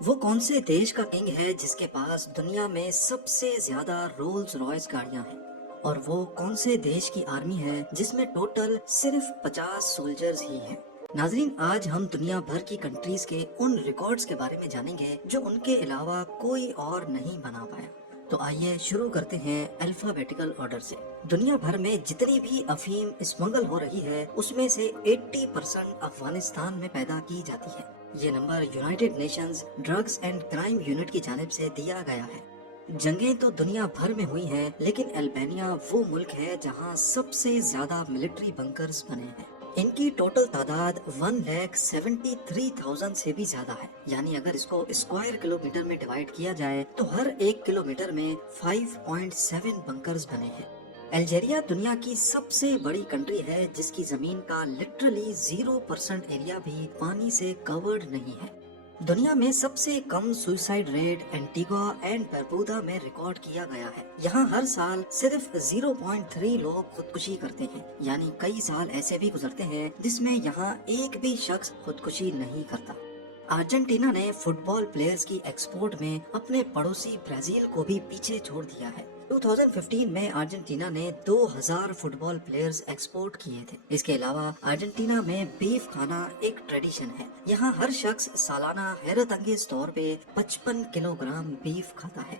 وہ کون سے دیش کا کنگ ہے جس کے پاس دنیا میں سب سے زیادہ رولز رائس گاڑیاں ہیں؟ اور وہ کون سے دیش کی آرمی ہے جس میں ٹوٹل صرف 50 سولجرز ہی ہیں؟ ناظرین، آج ہم دنیا بھر کی کنٹریز کے ان ریکارڈز کے بارے میں جانیں گے جو ان کے علاوہ کوئی اور نہیں بنا پایا۔ تو آئیے شروع کرتے ہیں الفابیٹیکل آرڈر سے۔ دنیا بھر میں جتنی بھی افیم اسمگل ہو رہی ہے اس میں سے 80% افغانستان میں پیدا کی جاتی ہے۔ یہ number United nations drugs and crime unit کی جانب سے دیا گیا ہے۔ جنگیں تو دنیا بھر میں ہوئی ہیں، لیکن البانیہ وہ ملک ہے جہاں سب سے زیادہ ملٹری بنکرز بنے ہیں۔ ان کی ٹوٹل تعداد 1,73,000 سے بھی زیادہ ہے، یعنی اگر اس کو اسکوائر کلومیٹر میں ڈیوائیڈ کیا جائے تو ہر ایک کلومیٹر میں 5.7 بنکرز بنے ہیں۔ الجیریا دنیا کی سب سے بڑی کنٹری ہے جس کی زمین کا لٹرلی 0% ایریا بھی پانی سے کورڈ نہیں ہے۔ دنیا میں سب سے کم سوئسائڈ ریٹ اینٹیگوا اینڈ بربودا میں ریکارڈ کیا گیا ہے۔ یہاں ہر سال صرف 0.3 لوگ خودکشی کرتے ہیں، یعنی کئی سال ایسے بھی گزرتے ہیں جس میں یہاں ایک بھی شخص خودکشی نہیں کرتا۔ ارجنٹینا نے فٹ بال پلیئرز کی ایکسپورٹ میں اپنے پڑوسی برازیل کو بھی پیچھے چھوڑ دیا ہے۔ 2015 میں ارجنٹینا نے 2000 فٹ بال پلیئرز ایکسپورٹ کیے تھے۔ اس کے علاوہ ارجنٹینا میں بیف کھانا ایک ٹریڈیشن ہے۔ یہاں ہر شخص سالانہ حیرت انگیز طور پہ 55 کلو گرام بیف کھاتا ہے۔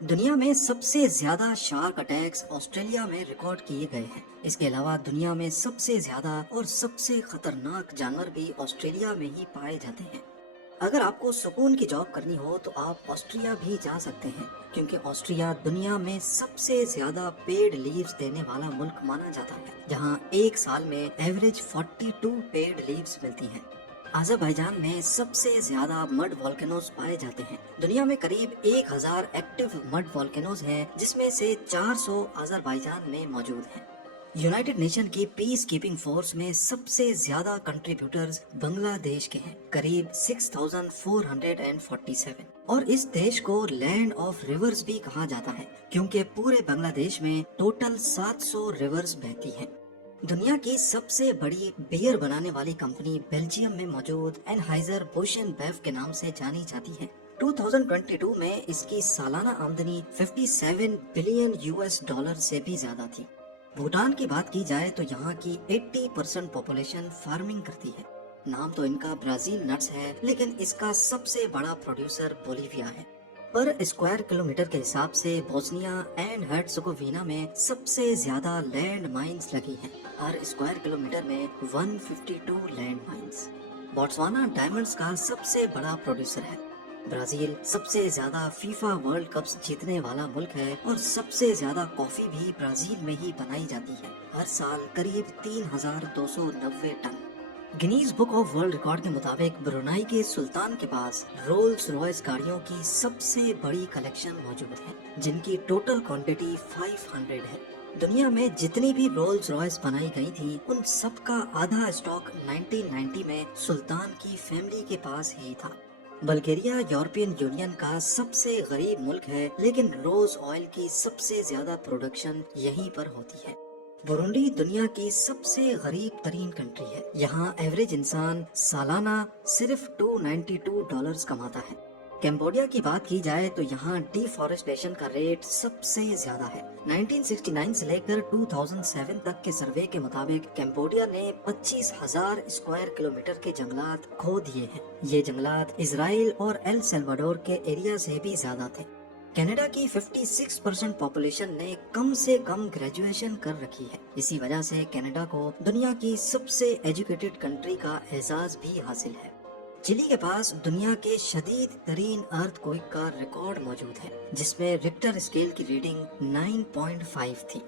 دنیا میں سب سے زیادہ شارک اٹیکس آسٹریلیا میں ریکارڈ کیے گئے ہیں۔ اس کے علاوہ دنیا میں سب سے زیادہ اور سب سے خطرناک جانور بھی آسٹریلیا میں ہی پائے جاتے ہیں۔ اگر آپ کو سکون کی جاب کرنی ہو تو آپ آسٹریا بھی جا سکتے ہیں، کیونکہ آسٹریا دنیا میں سب سے زیادہ پیڈ لیوز دینے والا ملک مانا جاتا ہے، جہاں ایک سال میں ایوریج 42 پیڈ لیوز ملتی ہیں۔ آذربائیجان میں سب سے زیادہ مڈ والکینوز پائے جاتے ہیں۔ دنیا میں قریب 1000 ایکٹیو مڈ والکینوز ہیں، جس میں سے 400 آذربائیجان میں موجود ہیں۔ یونائٹڈ نیشن کی پیس کیپنگ فورس میں سب سے زیادہ کنٹریبیوٹرز بنگلہ دیش کے ہیں، قریب 6447، اور اس دیش کو لینڈ آف ریورز بھی کہا جاتا ہے کیونکہ پورے بنگلہ دیش میں ٹوٹل 700 ریورز بہتی ہیں۔ دنیا کی سب سے بڑی بیئر بنانے والی کمپنی بیلجیم میں موجود اینہائزر بش اینڈ بیف کے نام سے جانی جاتی ہے۔ 2022 میں اس کی سالانہ آمدنی 57 بلین US ڈالر سے بھی زیادہ تھی۔ بھوٹان کی بات کی جائے تو یہاں کی 80% پاپولیشن فارمنگ کرتی ہے۔ نام تو ان کا برازیل نٹس ہے، لیکن اس کا سب سے بڑا پروڈیوسر بولیویا ہے۔ پر اسکوائر کلومیٹر کے حساب سے بوسنیا اینڈ ہرٹزگووینا میں سب سے زیادہ لینڈ مائنز لگی ہیں، ہر اسکوائر کلومیٹر میں 152 لینڈ مائنز۔ بوٹسوانا ڈائمنڈز کا سب سے بڑا پروڈیوسر ہے۔ برازیل سب سے زیادہ فیفا ورلڈ کپس جیتنے والا ملک ہے، اور سب سے زیادہ کافی بھی برازیل میں ہی بنائی جاتی ہے، ہر سال قریب 3290 ton. Guinness book of world record کے مطابق برونائی کے سلطان کے پاس رولز رائس گاڑیوں کی سب سے بڑی کلیکشن موجود ہے، جن کی ٹوٹل کوانٹٹی 500 ہے۔ دنیا میں جتنی بھی رولز رائس بنائی گئی تھی ان سب کا آدھا اسٹاک 1990 میں سلطان کی فیملی کے پاس ہی تھا۔ بلگیریا یورپین یونین کا سب سے غریب ملک ہے، لیکن روز آئل کی سب سے زیادہ پروڈکشن یہیں پر ہوتی ہے۔ برونڈی دنیا کی سب سے غریب ترین کنٹری ہے۔ یہاں ایوریج انسان سالانہ صرف $292 کماتا ہے۔ کمبوڈیا کی بات کی جائے تو یہاں ڈی فارسٹیشن کا ریٹ سب سے زیادہ ہے۔ 1969 سے لے کر 2007 تک کے سروے کے مطابق کمبوڈیا نے 25,000 اسکوائر کلومیٹر کے جنگلات کھو دیے ہیں۔ یہ جنگلات اسرائیل اور ایل سیلواڈور کے ایریا سے بھی زیادہ تھے۔ کینیڈا کی 56% پاپولیشن نے کم سے کم گریجویشن کر رکھی ہے۔ اسی وجہ سے کینیڈا کو دنیا کی سب سے ایجوکیٹڈ کنٹری کا اعزاز بھی حاصل ہے۔ چلی کے پاس دنیا کے شدید ترین ارتھ کوئک کا ریکارڈ موجود ہے، جس میں رکٹر اسکیل کی ریڈنگ 9.5 تھی۔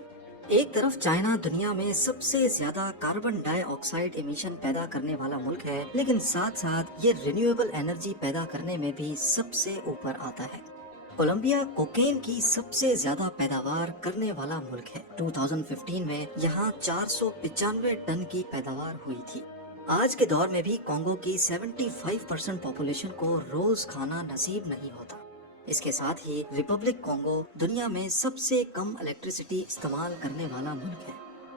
ایک طرف چائنا دنیا میں سب سے زیادہ کاربن ڈائی آکسائڈ ایمیشن پیدا کرنے والا ملک ہے، لیکن ساتھ ساتھ یہ رینیویبل انرجی پیدا کرنے میں بھی سب سے اوپر آتا ہے۔ کولمبیا کوکین کی سب سے زیادہ پیداوار کرنے والا ملک ہے۔ 2015 میں یہاں 495 ٹن کی پیداوار ہوئی تھی۔ آج کے دور میں بھی کانگو کی 75% پاپولیشن کو روز کھانا نصیب نہیں ہوتا۔ اس کے ساتھ ہی ریپبلک کانگو دنیا میں سب سے کم الیکٹریسٹی استعمال کرنے والا ملک ہے۔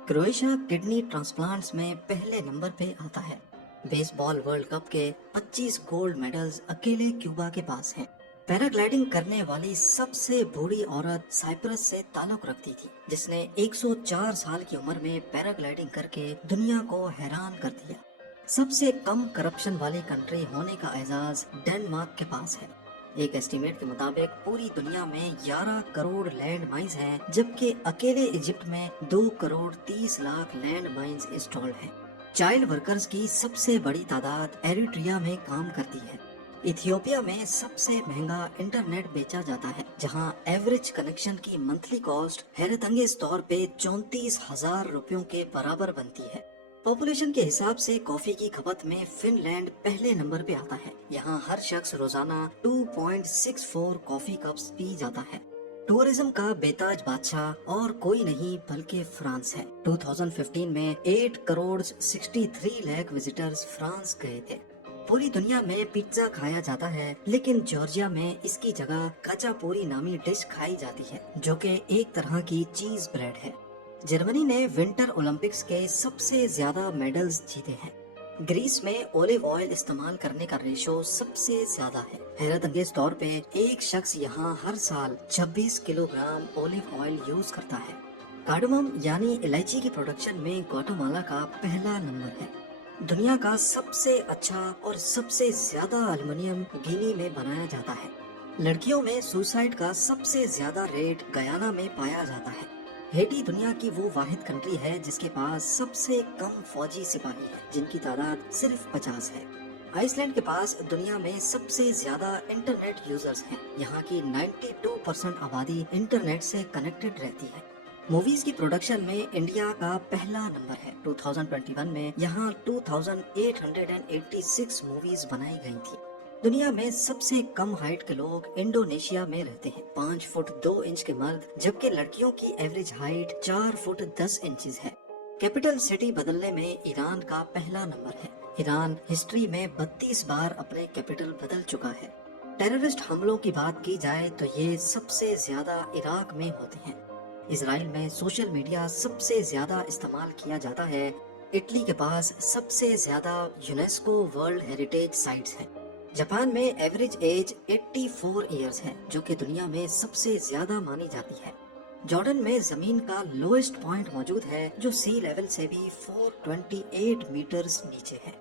کروئیشیا کڈنی ٹرانسپلانٹس میں پہلے نمبر پہ آتا ہے۔ बेस बॉल वर्ल्ड कप के 25 गोल्ड मेडल्स अकेले क्यूबा के पास हैं। पैराग्लाइडिंग करने वाली सबसे बूढ़ी औरत साइप्रस से ताल्लुक रखती थी, जिसने 104 साल की उम्र में पैराग्लाइडिंग करके दुनिया को हैरान कर दिया। सबसे कम करप्शन वाली कंट्री होने का एजाज डेनमार्क के पास है। एक एस्टीमेट के मुताबिक पूरी दुनिया में 11 करोड़ लैंड माइंस हैं, जबकि अकेले इजिप्ट में 2 crore 30 lakh land mines installed हैं। चाइल्ड वर्कर्स की सबसे बड़ी तादाद एरिट्रिया में काम करती है। इथियोपिया में सबसे महंगा इंटरनेट बेचा जाता है, जहां एवरेज कनेक्शन की मंथली कॉस्ट हैरत अंगेज तौर पे 34,000 रुपयों के बराबर बनती है। पॉपुलेशन के हिसाब से कॉफी की खपत में फिनलैंड पहले नंबर पे आता है। यहाँ हर शख्स रोजाना 2.64 कॉफी कप्स पी जाता है। टूरिज्म का बेताज बादशाह और कोई नहीं बल्कि फ्रांस है। 2015 में 8 करोड़ 63 लाख विजिटर्स फ्रांस गए थे। पूरी दुनिया में पिज्जा खाया जाता है, लेकिन जॉर्जिया में इसकी जगह काचापोरी नामी डिश खाई जाती है, जो कि एक तरह की चीज ब्रेड है। जर्मनी ने विंटर ओलंपिक्स के सबसे ज्यादा मेडल्स जीते हैं। ग्रीस में ओलिव ऑयल इस्तेमाल करने का रेशो सबसे ज्यादा है। हैरत अंगेज तौर पे एक शख्स यहाँ हर साल 26 किलोग्राम ओलिव ऑयल यूज करता है। कार्डमम यानी इलायची की प्रोडक्शन में ग्वाटेमाला का पहला नंबर है। दुनिया का सबसे अच्छा और सबसे ज्यादा एल्युमिनियम गिनी में बनाया जाता है। लड़कियों में सुसाइड का सबसे ज्यादा रेट गयाना में पाया जाता है। हेटी दुनिया की वो वाहिद कंट्री है जिसके पास सबसे कम फौजी सिपाही है, जिनकी तादाद सिर्फ 50 है। आइसलैंड के पास दुनिया में सबसे ज्यादा इंटरनेट यूजर्स हैं। यहाँ की 92% आबादी इंटरनेट से कनेक्टेड रहती है। मूवीज की प्रोडक्शन में इंडिया का पहला नंबर है। 2021 में यहाँ 2886 मूवीज बनाई गई थी। दुनिया में सबसे कम हाइट के लोग इंडोनेशिया में रहते हैं, 5 फुट 2 इंच के मर्द, जबकि लड़कियों की एवरेज हाइट 4 फुट 10 इंचेस है। कैपिटल सिटी बदलने में ईरान का पहला नंबर है। ईरान हिस्ट्री में 32 बार अपने कैपिटल बदल चुका है। टेररिस्ट हमलों की बात की जाए तो ये सबसे ज्यादा इराक में होते हैं। इसराइल में सोशल मीडिया सबसे ज्यादा इस्तेमाल किया जाता है। इटली के पास सबसे ज्यादा यूनेस्को वर्ल्ड हेरिटेज साइट्स हैं। जापान में एवरेज एज 84 इयर्स है, जो कि दुनिया में सबसे ज्यादा मानी जाती है। जॉर्डन में जमीन का लोएस्ट पॉइंट मौजूद है, जो सी लेवल से भी 428 मीटर्स नीचे है।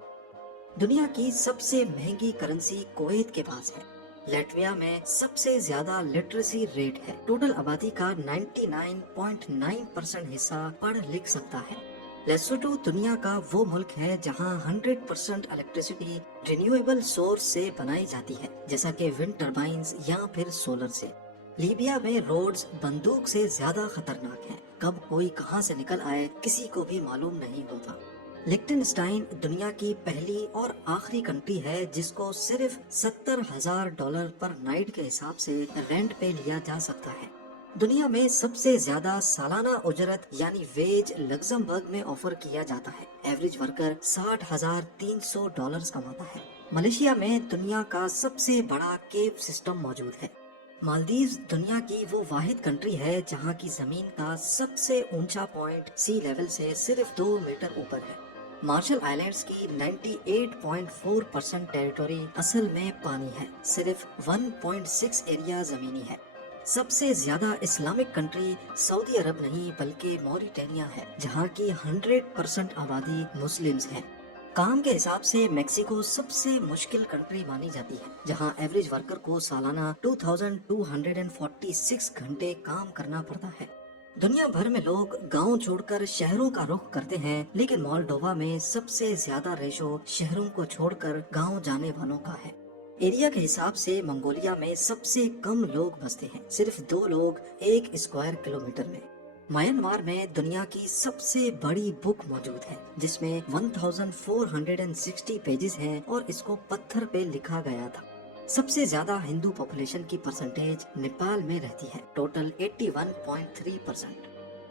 दुनिया की सबसे महंगी करेंसी कुवैत के पास है। लैटविया में सबसे ज्यादा लिटरेसी रेट है। टोटल आबादी का 99.9% हिस्सा पढ़ लिख सकता है। लेसोटो दुनिया का वो मुल्क है जहां 100% इलेक्ट्रिसिटी रिन्यूएबल सोर्स से बनाई जाती है, जैसा कि विंड टर्बाइन्स या फिर सोलर से। लीबिया में रोड्स बंदूक से ज्यादा खतरनाक हैं। कब कोई कहां से निकल आए किसी को भी मालूम नहीं होता। लिक्टेनस्टाइन दुनिया की पहली और आखिरी कंट्री है जिसको सिर्फ $70,000 पर नाइट के हिसाब से रेंट पे लिया जा सकता है। दुनिया में सबसे ज्यादा सालाना उजरत यानी वेज लग्जमबर्ग में ऑफर किया जाता है। एवरेज वर्कर $60,300 कमाता है। मलेशिया में दुनिया का सबसे बड़ा केव सिस्टम मौजूद है। मालदीव्स दुनिया की वो वाहिद कंट्री है जहां की जमीन का सबसे ऊंचा पॉइंट सी लेवल से सिर्फ 2 मीटर ऊपर है। मार्शल आइलैंड्स की 98.4% टेरिटोरी असल में पानी है, सिर्फ 1.6 एरिया जमीनी है। सबसे ज्यादा इस्लामिक कंट्री सऊदी अरब नहीं बल्कि मॉरिटानिया है, जहाँ की 100% आबादी मुस्लिम्स है। काम के हिसाब से मेक्सिको सबसे मुश्किल कंट्री मानी जाती है, जहाँ एवरेज वर्कर को सालाना 2246 घंटे काम करना पड़ता है। दुनिया भर में लोग गांव छोड़कर शहरों का रुख करते हैं, लेकिन मोल्डोवा में सबसे ज्यादा रेशो शहरों को छोड़कर गांव जाने वालों का है। एरिया के हिसाब से मंगोलिया में सबसे कम लोग बसते हैं, सिर्फ 2 लोग 1 स्क्वायर किलोमीटर में। म्यांमार में दुनिया की सबसे बड़ी बुक मौजूद है, जिसमें 1460 पेजेस हैं और इसको पत्थर पे लिखा गया था। सबसे ज्यादा हिंदू पॉपुलेशन की परसेंटेज नेपाल में रहती है, टोटल 81.3%।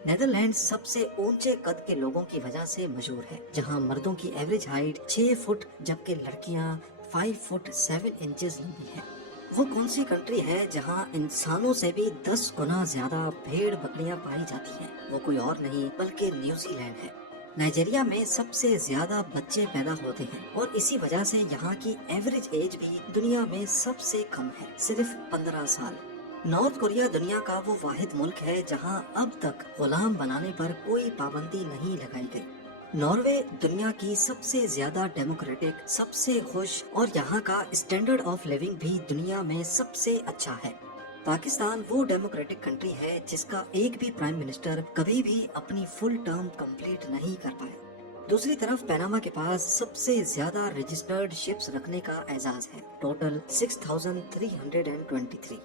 नेदरलैंड्स सबसे ऊंचे कद के लोगों की वजह से मशहूर है, जहां मर्दों की एवरेज हाइट 6 फुट जबकि लड़कियां 5 फुट 7 इंचेस लंबी है। वो कौन सी कंट्री है जहां इंसानों से भी 10 गुना ज्यादा भेड़ बकरियां पाई जाती हैं? वो कोई और नहीं बल्कि न्यूजीलैंड है। नाइजीरिया में सबसे ज्यादा बच्चे पैदा होते हैं और इसी वजह से यहाँ की एवरेज एज भी दुनिया में सबसे कम है, सिर्फ 15 साल। नॉर्थ कोरिया दुनिया का वो वाहिद मुल्क है जहाँ अब तक गुलाम बनाने पर कोई पाबंदी नहीं लगाई गई। नॉर्वे दुनिया की सबसे ज्यादा डेमोक्रेटिक, सबसे खुश और यहाँ का स्टैंडर्ड ऑफ लिविंग भी दुनिया में सबसे अच्छा है। पाकिस्तान वो डेमोक्रेटिक कंट्री है जिसका एक भी प्राइम मिनिस्टर कभी भी अपनी फुल टर्म कंप्लीट नहीं कर पाया। दूसरी तरफ पनामा के पास सबसे ज्यादा रजिस्टर्ड शिप्स रखने का एजाज है, टोटल 6323।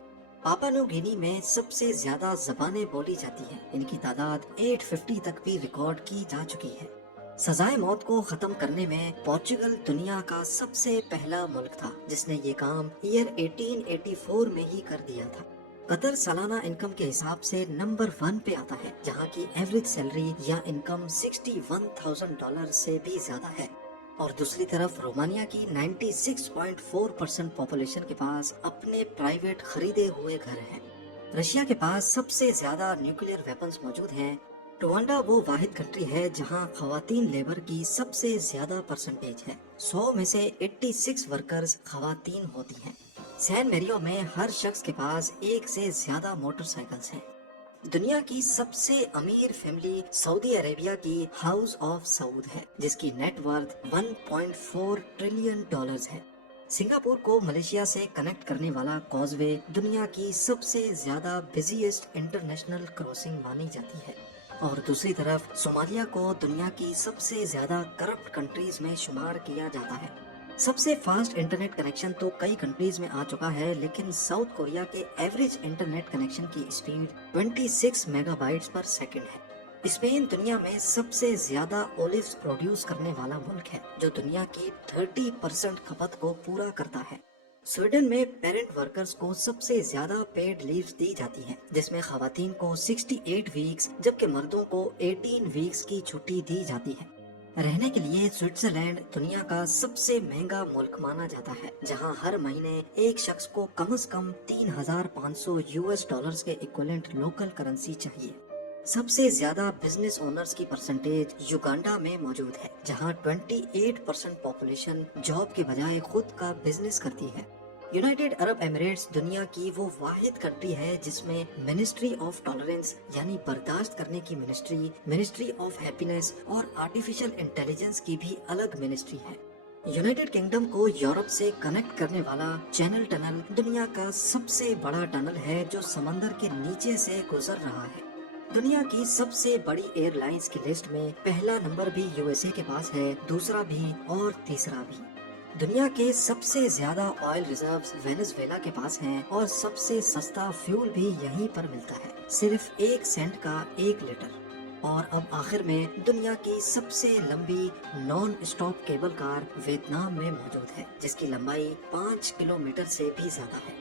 पापा न्यू गिनी में सबसे ज्यादा जबानें बोली जाती हैं, इनकी तादाद 850 तक भी रिकॉर्ड की जा चुकी है। सजाए मौत को खत्म करने में पोर्चुगल दुनिया का सबसे पहला मुल्क था जिसने ये काम ईयर 1884 में ही कर दिया था। कतर सालाना इनकम के हिसाब से नंबर 1 पे आता है, जहाँ की एवरेज सैलरी या इनकम $61,000 से भी ज्यादा है। और दूसरी तरफ रोमानिया की 96.4% पॉपुलेशन के पास अपने प्राइवेट खरीदे हुए घर हैं। रशिया के पास सबसे ज्यादा न्यूक्लियर वेपन्स मौजूद हैं। रुवांडा वो वाहिद कंट्री है जहां खवातीन लेबर की सबसे ज्यादा परसेंटेज है, 100 में से 86 वर्कर्स खवातीन होती हैं। सैन मैरियो में हर शख्स के पास एक से ज्यादा मोटरसाइकिल्स हैं। दुनिया की सबसे अमीर फैमिली सऊदी अरेबिया की हाउस ऑफ सऊद है, जिसकी नेटवर्थ $1.4 ट्रिलियन है। सिंगापुर को मलेशिया से कनेक्ट करने वाला कॉजवे दुनिया की सबसे ज्यादा बिजीएस्ट इंटरनेशनल क्रॉसिंग मानी जाती है। और दूसरी तरफ सोमालिया को दुनिया की सबसे ज्यादा करप्ट कंट्रीज में शुमार किया जाता है। सबसे फास्ट इंटरनेट कनेक्शन तो कई कंट्रीज में आ चुका है, लेकिन साउथ कोरिया के एवरेज इंटरनेट कनेक्शन की स्पीड 26 मेगाबाइट्स पर सेकंड है। स्पेन दुनिया में सबसे ज्यादा ओलिव्स प्रोड्यूस करने वाला मुल्क है, जो दुनिया की 30% खपत को पूरा करता है। स्वीडन में पेरेंट वर्कर्स को सबसे ज्यादा पेड लीव्स दी जाती हैं, जिसमें खवातीन को 68 वीक्स जबकि मर्दों को 18 वीक्स की छुट्टी दी जाती है। रहने के लिए स्विट्जरलैंड दुनिया का सबसे महंगा मुल्क माना जाता है, जहां हर महीने एक शख्स को कम से कम $3,500 के इक्विवेलेंट लोकल करेंसी चाहिए। सबसे ज्यादा बिजनेस ओनर्स की परसेंटेज युगांडा में मौजूद है, जहां 28% पॉपुलेशन जॉब के बजाय खुद का बिजनेस करती है। यूनाइटेड अरब एमिरेट्स दुनिया की वो वाहिद कंट्री है जिसमें मिनिस्ट्री ऑफ टॉलरेंस यानी बर्दाश्त करने की मिनिस्ट्री, मिनिस्ट्री ऑफ हैप्पीनेस और आर्टिफिशियल इंटेलिजेंस की भी अलग मिनिस्ट्री है। यूनाइटेड किंगडम को यूरोप से कनेक्ट करने वाला चैनल टनल दुनिया का सबसे बड़ा टनल है, जो समंदर के नीचे से गुजर रहा है। दुनिया की सबसे बड़ी एयरलाइंस की लिस्ट में पहला नंबर भी यूएसए के पास है, दूसरा भी और तीसरा भी। दुनिया के सबसे ज्यादा ऑयल रिजर्व्स वेनेजुएला के पास हैं और सबसे सस्ता फ्यूल भी यहीं पर मिलता है, सिर्फ 1 सेंट का 1 लीटर। और अब आखिर में दुनिया की सबसे लंबी non stop cable car Vietnam में मौजूद है, जिसकी लंबाई 5 किलोमीटर से भी ज्यादा है।